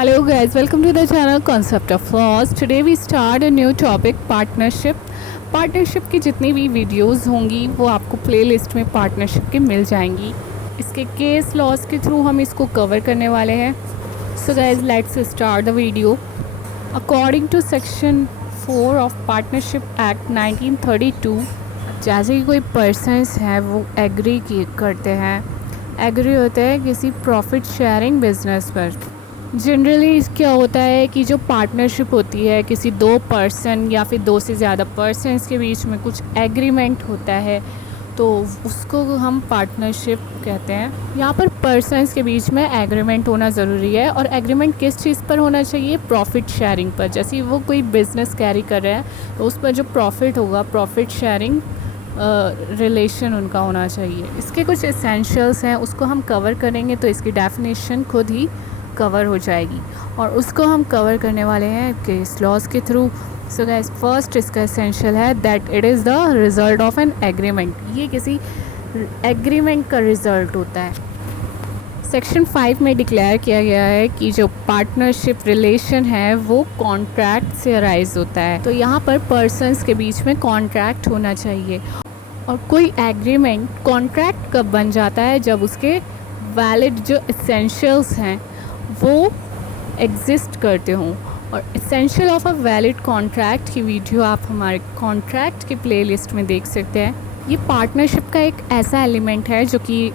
Hello guys, welcome to the channel Concept of Laws. Today we start a new topic partnership. Partnership की जितनी भी videos होंगी वो आपको प्लेलिस्ट में पार्टनरशिप की मिल जाएंगी। इसके केस लॉज के थ्रू हम इसको कवर करने वाले हैं। So guys let's start the video. According to section 4 of partnership act 1932, जैसे कि कोई पर्सनस हैं वो एग्री करते हैं, एग्री होते हैं किसी प्रॉफिट शेयरिंग बिजनेस पर। जनरली क्या होता है कि जो पार्टनरशिप होती है किसी दो पर्सन या फिर दो से ज़्यादा पर्सनस के बीच में कुछ एग्रीमेंट होता है तो उसको हम पार्टनरशिप कहते हैं। यहाँ पर पर्सनस के बीच में एग्रीमेंट होना ज़रूरी है, और एग्रीमेंट किस चीज़ पर होना चाहिए? प्रॉफिट शेयरिंग पर। जैसे वो कोई बिज़नेस कैरी कर रहे हैं तो उस पर जो प्रॉफिट होगा, प्रॉफिट शेयरिंग रिलेशन उनका होना चाहिए। इसके कुछ एसेंशियल्स हैं, उसको हम कवर करेंगे तो इसकी डेफिनेशन खुद ही कवर हो जाएगी, और उसको हम कवर करने वाले हैं केस लॉज के थ्रू। सो गाइस फर्स्ट इसका एसेंशियल है that it is the result of an agreement. ये किसी एग्रीमेंट का रिज़ल्ट होता है। सेक्शन 5 में डिक्लेयर किया गया है कि जो पार्टनरशिप रिलेशन है वो कॉन्ट्रैक्ट से अराइज होता है। तो यहाँ पर पर्सन्स के बीच में कॉन्ट्रैक्ट होना चाहिए, और कोई एग्रीमेंट कॉन्ट्रैक्ट कब बन जाता है? जब उसके वैलिड जो एसेंशियल्स हैं वो एग्जिस्ट करते हों। और essential of a valid contract की वीडियो आप हमारे कॉन्ट्रैक्ट की प्लेलिस्ट में देख सकते हैं। ये पार्टनरशिप का एक ऐसा एलिमेंट है जो कि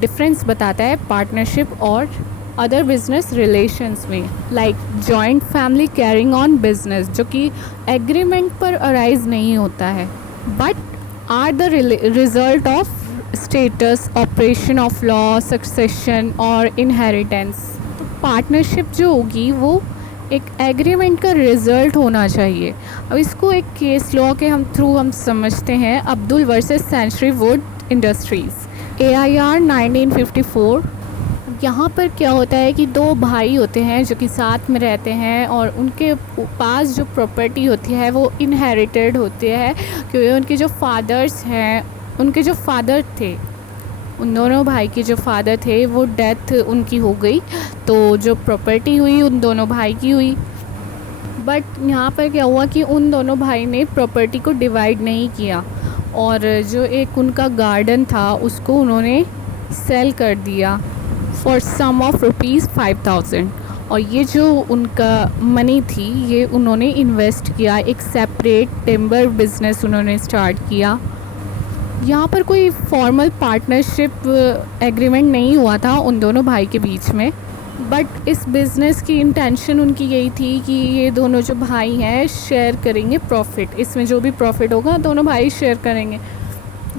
डिफरेंस बताता है पार्टनरशिप और अदर बिजनेस रिलेशंस में, like joint family carrying on business, जो कि एग्रीमेंट पर अराइज नहीं होता है but are the result of status, operation of law, succession और इनहेरिटेंस। तो पार्टनरशिप जो होगी वो एक एग्रीमेंट का रिज़ल्ट होना चाहिए। अब इसको एक केस लॉ के हम समझते हैं। Abdul versus century wood industries, AIR 1954। यहाँ पर क्या होता है कि दो भाई होते हैं जो कि साथ में रहते हैं, और उनके पास जो प्रॉपर्टी होती है वो इनहेरिटेड होती है, क्योंकि उनके जो फादर्स हैं, उनके जो फादर थे, उन दोनों भाई के जो फादर थे वो डेथ उनकी हो गई, तो जो प्रॉपर्टी हुई उन दोनों भाई की हुई। बट यहाँ पर क्या हुआ कि उन दोनों भाई ने प्रॉपर्टी को डिवाइड नहीं किया, और जो एक उनका गार्डन था उसको उन्होंने सेल कर दिया फॉर सम ऑफ ₹5,000, और ये जो उनका मनी थी ये उन्होंने इन्वेस्ट किया, एक सेपरेट टिम्बर बिजनेस उन्होंने स्टार्ट किया। यहाँ पर कोई फॉर्मल पार्टनरशिप एग्रीमेंट नहीं हुआ था उन दोनों भाई के बीच में, बट इस बिज़नेस की इंटेंशन उनकी यही थी कि ये दोनों जो भाई हैं शेयर करेंगे प्रॉफिट। इसमें जो भी प्रॉफिट होगा दोनों भाई शेयर करेंगे।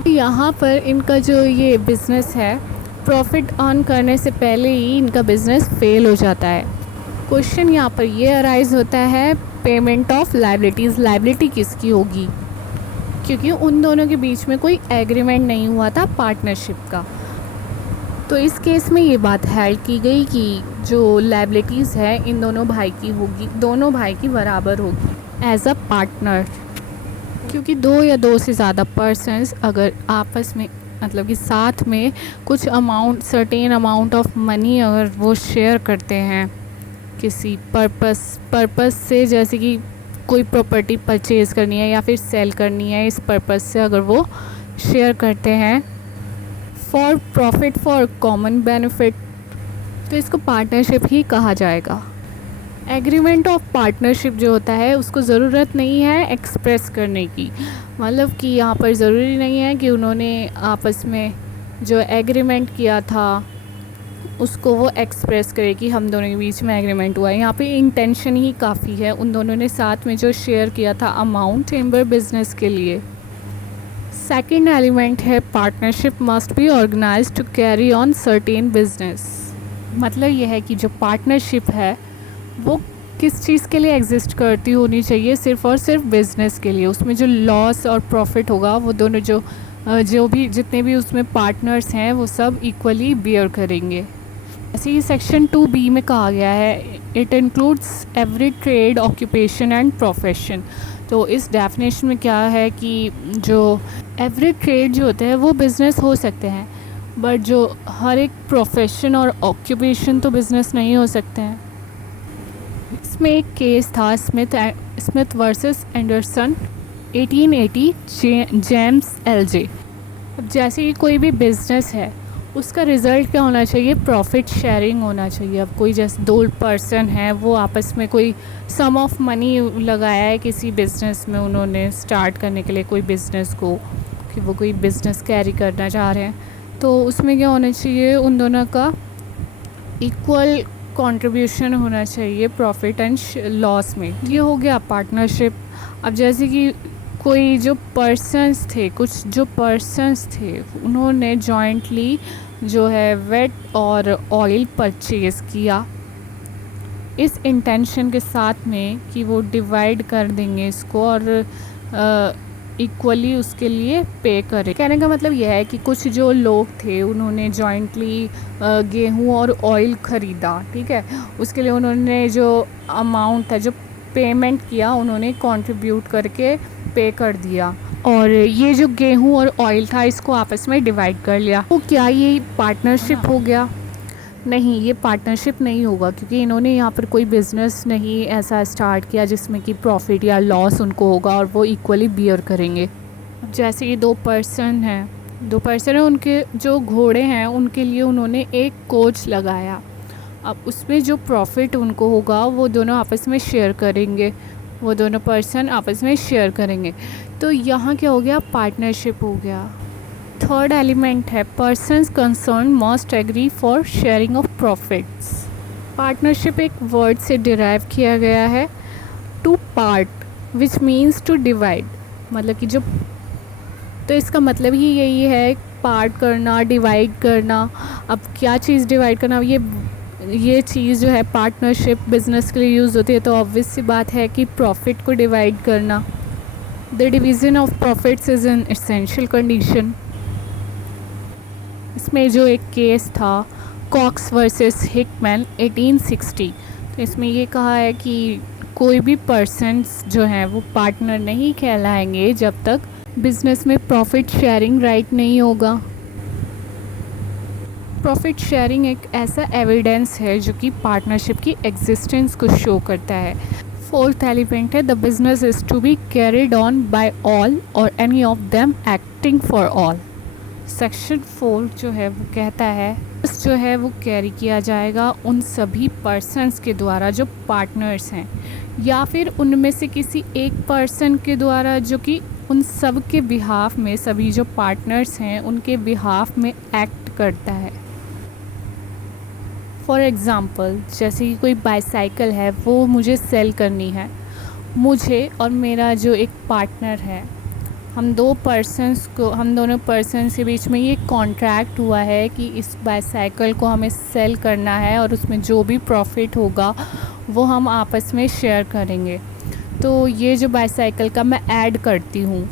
यहाँ पर इनका जो ये बिज़नेस है, प्रॉफिट अर्न करने से पहले ही इनका बिज़नेस फेल हो जाता है। क्वेश्चन यहाँ पर ये अराइज होता है, पेमेंट ऑफ लायबिलिटीज़, लायबिलिटी किसकी होगी? क्योंकि उन दोनों के बीच में कोई एग्रीमेंट नहीं हुआ था पार्टनरशिप का। तो इस केस में ये बात हेल्ड की गई कि जो लायबिलिटीज़ है इन दोनों भाई की होगी, दोनों भाई की बराबर होगी एज अ पार्टनर। क्योंकि दो या दो से ज़्यादा पर्सन्स अगर आपस में मतलब कि साथ में कुछ amount, certain amount of money अगर वो शेयर करते हैं किसी पर्पस से, जैसे कि कोई प्रॉपर्टी परचेज़ करनी है या फिर सेल करनी है, इस पर्पस से अगर वो शेयर करते हैं for profit, for common benefit, तो इसको पार्टनरशिप ही कहा जाएगा। एग्रीमेंट ऑफ पार्टनरशिप जो होता है उसको ज़रूरत नहीं है एक्सप्रेस करने की, मतलब कि यहाँ पर ज़रूरी नहीं है कि उन्होंने आपस में जो एग्रीमेंट किया था उसको वो एक्सप्रेस करे कि हम दोनों के बीच में एग्रीमेंट हुआ है। यहाँ पे इंटेंशन ही काफ़ी है, उन दोनों ने साथ में जो शेयर किया था अमाउंट टिम्बर बिजनेस के लिए। सेकंड एलिमेंट है partnership must be organised to carry on certain business. मतलब यह है कि जो पार्टनरशिप है वो किस चीज़ के लिए एग्जिस्ट करती होनी चाहिए? सिर्फ़ और सिर्फ बिज़नेस के लिए। उसमें जो लॉस और प्रॉफिट होगा वो दोनों जो भी जितने भी उसमें पार्टनर्स हैं वो सब इक्वली बियर करेंगे। ऐसे ही सेक्शन 2B में कहा गया है, it includes every trade, occupation and profession. तो इस डेफिनेशन में क्या है कि जो एवरी ट्रेड जो होते हैं वो बिज़नेस हो सकते हैं, बट जो हर एक प्रोफेशन और ऑक्यूपेशन तो बिज़नेस नहीं हो सकते हैं। इसमें एक केस था Smith versus Anderson 1880 James LJ. अब जैसे कि कोई भी बिज़नेस है उसका रिज़ल्ट क्या होना चाहिए, प्रॉफिट शेयरिंग होना चाहिए। अब कोई जैसे दो पर्सन है वो आपस में कोई सम ऑफ मनी लगाया है किसी बिज़नेस में, उन्होंने स्टार्ट करने के लिए कोई बिज़नेस को, कि वो कोई बिज़नेस कैरी करना चाह रहे हैं, तो उसमें क्या होना चाहिए, उन दोनों का इक्वल कंट्रीब्यूशन होना चाहिए प्रॉफिट एंड लॉस में। ये हो गया पार्टनरशिप। अब जैसे कि कोई जो पर्सन्स थे, कुछ जो पर्सन्स थे उन्होंने जॉइंटली जो है वेट और ऑयल परचेज़ किया इस इंटेंशन के साथ में कि वो डिवाइड कर देंगे इसको और इक्वली उसके लिए पे करें। कहने का मतलब यह है कि कुछ जो लोग थे उन्होंने जॉइंटली गेहूं और ऑयल ख़रीदा, ठीक है, उसके लिए उन्होंने जो अमाउंट था, जो पेमेंट किया, उन्होंने कंट्रीब्यूट करके पे कर दिया और ये जो गेहूं और ऑयल था इसको आपस में डिवाइड कर लिया। तो क्या ये पार्टनरशिप हो गया? नहीं, ये पार्टनरशिप नहीं होगा, क्योंकि इन्होंने यहाँ पर कोई बिज़नेस नहीं ऐसा स्टार्ट किया जिसमें कि प्रॉफिट या लॉस उनको होगा और वो इक्वली बियर करेंगे। जैसे ये दो पर्सन हैं, उनके जो घोड़े हैं उनके लिए उन्होंने एक कोच लगाया। अब उसमें जो प्रॉफिट उनको होगा वो दोनों आपस में शेयर करेंगे, वो दोनों पर्सन आपस में शेयर करेंगे। तो यहाँ क्या हो गया, पार्टनरशिप हो गया। थर्ड एलिमेंट है persons concerned must agree for sharing of profits. Partnership एक वर्ड से डिराइव किया गया है, to part which means to divide, मतलब कि जो, तो इसका मतलब ही यही है, पार्ट करना, डिवाइड करना। अब क्या चीज़ डिवाइड करना, ये चीज़ जो है पार्टनरशिप बिजनेस के लिए यूज़ होती है, तो ऑब्वियस सी बात है कि प्रॉफिट को डिवाइड करना। The division of profits is an essential condition. इसमें जो एक केस था कॉक्स वर्सेस हिकमैन 1860, तो इसमें ये कहा है कि कोई भी पर्सन्स जो हैं वो पार्टनर नहीं कहलाएंगे जब तक बिज़नेस में प्रॉफिट शेयरिंग राइट नहीं होगा। प्रॉफिट शेयरिंग एक ऐसा एविडेंस है जो कि पार्टनरशिप की एग्जिस्टेंस को शो करता है। फोर्थ एलिमेंट है the business is to be carried on by all और any of them acting for all. Section 4 जो है वो कहता है जो है वो कैरी किया जाएगा उन सभी पर्सन्स के द्वारा जो पार्टनर्स हैं, या फिर उनमें से किसी एक पर्सन के द्वारा जो कि उन सब के बिहाफ में, सभी जो पार्टनर्स हैं उनके बिहाफ में एक्ट करता है। फॉर एग्ज़ाम्पल, जैसे कि कोई बाईसाइकिल है वो मुझे सेल करनी है, मुझे और मेरा जो एक पार्टनर है, हम दोनों पर्सन्स के बीच में ये कॉन्ट्रैक्ट हुआ है कि इस बाईसाइकिल को हमें सेल करना है और उसमें जो भी प्रॉफिट होगा वो हम आपस में शेयर करेंगे। तो ये जो बाईसाइकिल का मैं ऐड करती हूँ,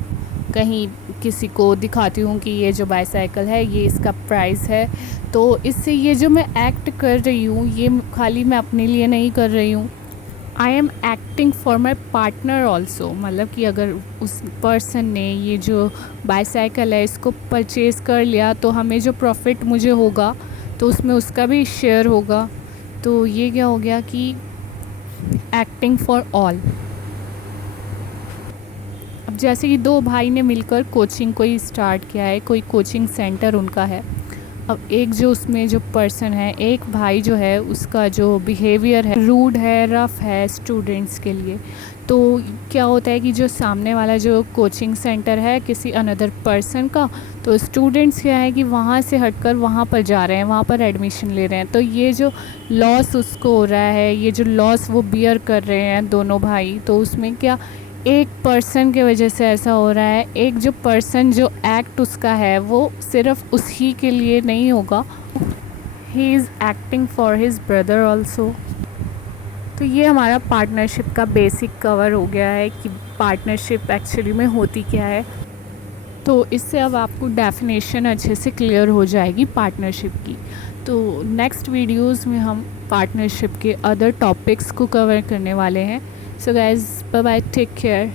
कहीं किसी को दिखाती हूँ कि ये जो बाईसाइकिल है ये इसका प्राइस है, तो इससे ये जो मैं एक्ट कर रही हूँ ये खाली मैं अपने लिए नहीं कर रही हूँ, I am acting for my partner also. मतलब कि अगर उस पर्सन ने ये जो बाईसाइकिल है इसको परचेज़ कर लिया तो हमें जो प्रॉफिट मुझे होगा तो उसमें उसका भी शेयर होगा। तो ये क्या हो गया कि एक्टिंग फॉर ऑल। अब जैसे कि दो भाई ने मिलकर कोचिंग कोई स्टार्ट किया है, कोई कोचिंग सेंटर उनका है। अब एक जो उसमें जो पर्सन है, एक भाई जो है उसका जो बिहेवियर है रूड है, रफ़ है स्टूडेंट्स के लिए, तो क्या होता है कि जो सामने वाला जो कोचिंग सेंटर है किसी अनदर पर्सन का, तो स्टूडेंट्स क्या है कि वहाँ से हटकर वहाँ पर जा रहे हैं, वहाँ पर एडमिशन ले रहे हैं, तो ये जो लॉस उसको हो रहा है, ये जो लॉस वो बियर कर रहे हैं दोनों भाई, तो उसमें क्या एक पर्सन के वजह से ऐसा हो रहा है। एक जो पर्सन जो एक्ट उसका है वो सिर्फ उसी के लिए नहीं होगा, he is acting for his brother also. तो ये हमारा पार्टनरशिप का बेसिक कवर हो गया है कि पार्टनरशिप एक्चुअली में होती क्या है। तो इससे अब आपको डेफिनेशन अच्छे से क्लियर हो जाएगी पार्टनरशिप की। तो नेक्स्ट वीडियोस में हम पार्टनरशिप के अदर टॉपिक्स को कवर करने वाले हैं। So guys, bye bye, take care.